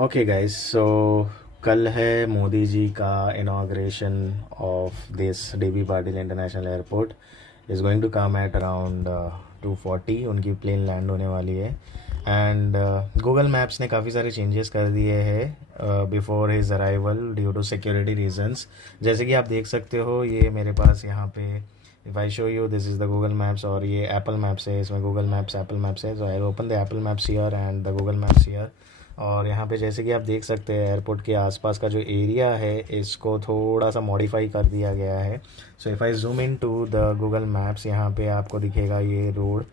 Okay guys, सो कल है मोदी जी का inauguration of this DB Patil international airport is going to come at around 2:40। उनकी plane land होने वाली है एंड गूगल मैप्स ने काफ़ी सारे चेंजेस कर दिए हैं before his arrival due to security reasons. जैसे कि आप देख सकते हो, ये मेरे पास यहाँ पे if I show you, this is the Google Maps और ये एप्पल मैप्स है। इसमें गूगल मैप्स एप्पल मैप्स है, so I open the Apple maps here and the Google maps here. और यहाँ पे जैसे कि आप देख सकते हैं, एयरपोर्ट के आसपास का जो एरिया है इसको थोड़ा सा मॉडिफाई कर दिया गया है। So if I zoom in to the Google Maps, यहाँ पे आपको दिखेगा ये रोड।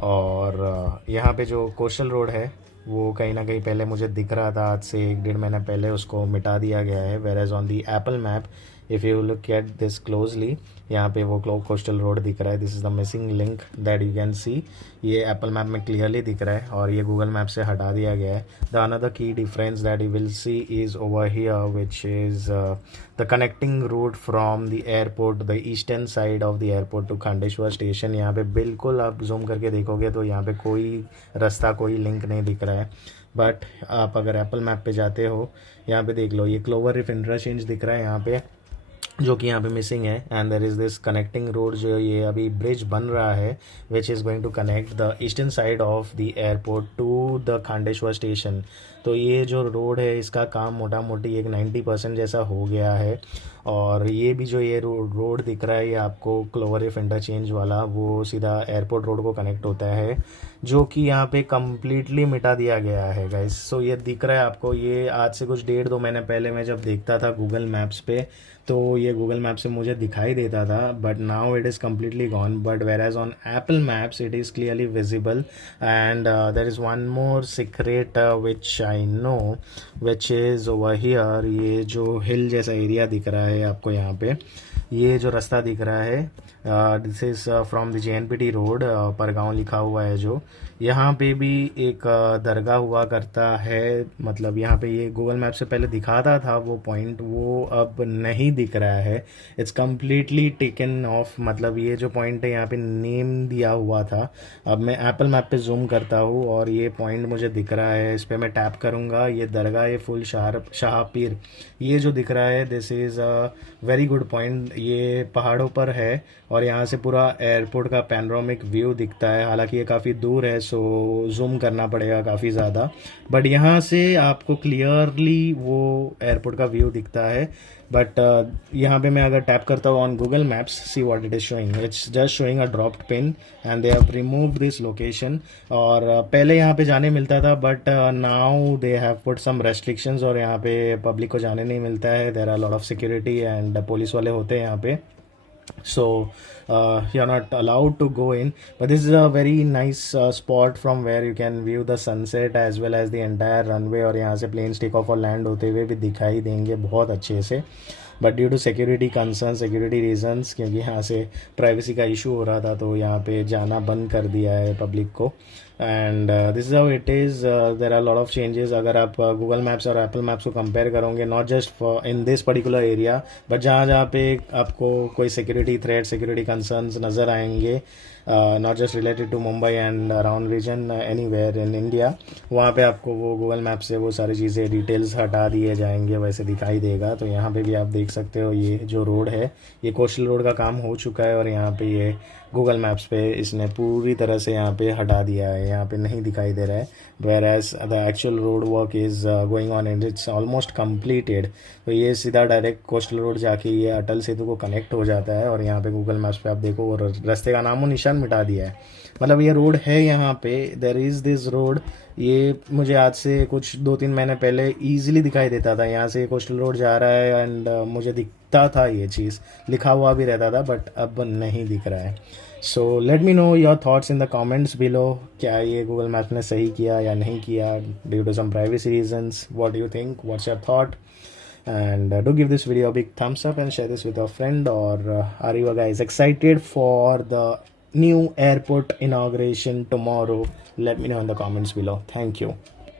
और यहाँ पे जो कोस्टल रोड है वो कहीं ना कहीं पहले मुझे दिख रहा था, आज से 1-1.5 महीना पहले उसको मिटा दिया गया है। Whereas on the Apple map, if you look at this closely, यहाँ पे वो कोस्टल रोड दिख रहा है। This is the missing link that you can see. ये एप्पल मैप में क्लियरली दिख रहा है और ये गूगल मैप से हटा दिया गया है। The another key difference that you will see is over here, which is the connecting route from the airport, the eastern side of the airport to Khandeshwar station. यहाँ पे बिल्कुल आप जूम करके देखोगे तो यहाँ पे कोई रास्ता, कोई लिंक नहीं दिख रहा है। बट आप अगर एप्पल मैप पे जाते हो, यहाँ पे देख लो, ये क्लोवर रिफ इंटरचेंज दिख रहा है यहाँ पे, जो कि यहाँ पे मिसिंग है। And there is this connecting road, जो ये अभी ब्रिज बन रहा है, which is going to connect the eastern side of the airport to the Khandeshwar station. तो ये जो रोड है इसका काम मोटा मोटी एक 90% जैसा हो गया है। और ये भी जो ये रोड दिख रहा है, ये आपको क्लोवर इफ इंटरचेंज वाला, वो सीधा एयरपोर्ट रोड को कनेक्ट होता है, जो कि यहाँ पे कम्प्लीटली मिटा दिया गया है गाइस। सो ये दिख रहा है आपको, ये आज से कुछ 1.5-2 महीने पहले मैं जब देखता था गूगल मैप्स पे, तो ये गूगल मैप से मुझे दिखाई देता था, but now it is completely gone. But whereas on Apple Maps it is clearly visible. And there is one more secret which I know, which is over here. ये जो हिल जैसा area दिख रहा है आपको यहाँ पे, ये जो रास्ता दिख रहा है, this is from the JNPT road, Pargaon लिखा हुआ है जो, यहाँ पे भी एक दरगाह हुआ करता है। मतलब यहाँ पे ये गूगल मैप से पहले दिखाता था वो पॉइंट, वो अब नहीं दिख रहा है। It's completely taken of. मतलब ये जो पॉइंट है यहाँ पे नेम दिया हुआ था। अब मैं एप्पल मैप पे जूम करता हूँ और ये पॉइंट मुझे दिख रहा है, इस पर मैं टैप करूँगा, ये दरगाह है फुल शाह पीर, ये जो दिख रहा है, this is a very good point. ये पहाड़ों पर है और यहाँ से पूरा एयरपोर्ट का पैनोरामिक व्यू दिखता है। हालांकि ये काफ़ी दूर है, सो जूम करना पड़ेगा काफ़ी ज़्यादा, बट यहाँ से आपको क्लियरली वो एयरपोर्ट का व्यू दिखता है। बट यहाँ पे मैं अगर टैप करता हूँ on Google Maps, see what it is showing, it's just showing a dropped pin and they have removed this location. और पहले यहाँ पे जाने मिलता था, but now they have put some restrictions और यहाँ पे पब्लिक को जाने नहीं मिलता है। There are lot of security and police वाले होते हैं यहाँ पे, so you're not allowed to go in. But this is a very nice spot from where you can view the sunset as well as the entire runway, और यहाँ से planes take off और land होते हुए भी दिखाई देंगे बहुत अच्छे से। But due to security concern, security reasons, क्योंकि यहाँ से प्राइवेसी का इशू हो रहा था, तो यहाँ पे जाना बंद कर दिया है पब्लिक को। And this is how it is. There are lot of changes. अगर आप गूगल मैप्स और एप्पल मैप्स को कंपेयर करोगे, not just in this particular area, but जहाँ जहाँ पे आपको कोई सिक्योरिटी थ्रेट, सिक्योरिटी कंसर्न्स नज़र आएंगे, not just related to Mumbai and around region, anywhere in India, वहाँ पे आपको वो गूगल मैप से वो सारी चीज़ें, डिटेल्स हटा दिए जाएंगे, वैसे दिखाई देगा। तो यहाँ पे भी आप देख सकते हो, ये जो रोड है, ये कोस्टल रोड का काम हो चुका है और यहाँ पे ये गूगल मैप्स पे इसने पूरी तरह से यहाँ पे हटा दिया है, यहाँ पे नहीं दिखाई दे रहा है। Whereas the actual road work is going on and it's almost completed. तो ये सीधा डायरेक्ट कोस्टल रोड जाके ये अटल सेतु को कनेक्ट हो जाता है। और यहाँ पे गूगल मैप्स पे आप देखो, वो रास्ते का नामो निशान मिटा दिया है। मतलब ये रोड है यहाँ पे, देर इज़ दिस रोड। ये मुझे आज से कुछ 2-3 महीने पहले ईजिली दिखाई देता था, यहाँ से कोस्टल रोड जा रहा है एंड मुझे दिखता था, ये चीज़ लिखा हुआ भी रहता था, बट अब नहीं दिख रहा है। So let me know your thoughts in the comments below. क्या ये गूगल मैप ने सही किया या नहीं किया due to some privacy reasons? What do you think? What's your thought? And do give this video a big thumbs up and share this with your friend. Or are you guys excited for the new airport inauguration tomorrow? Let me know in the comments below. Thank you.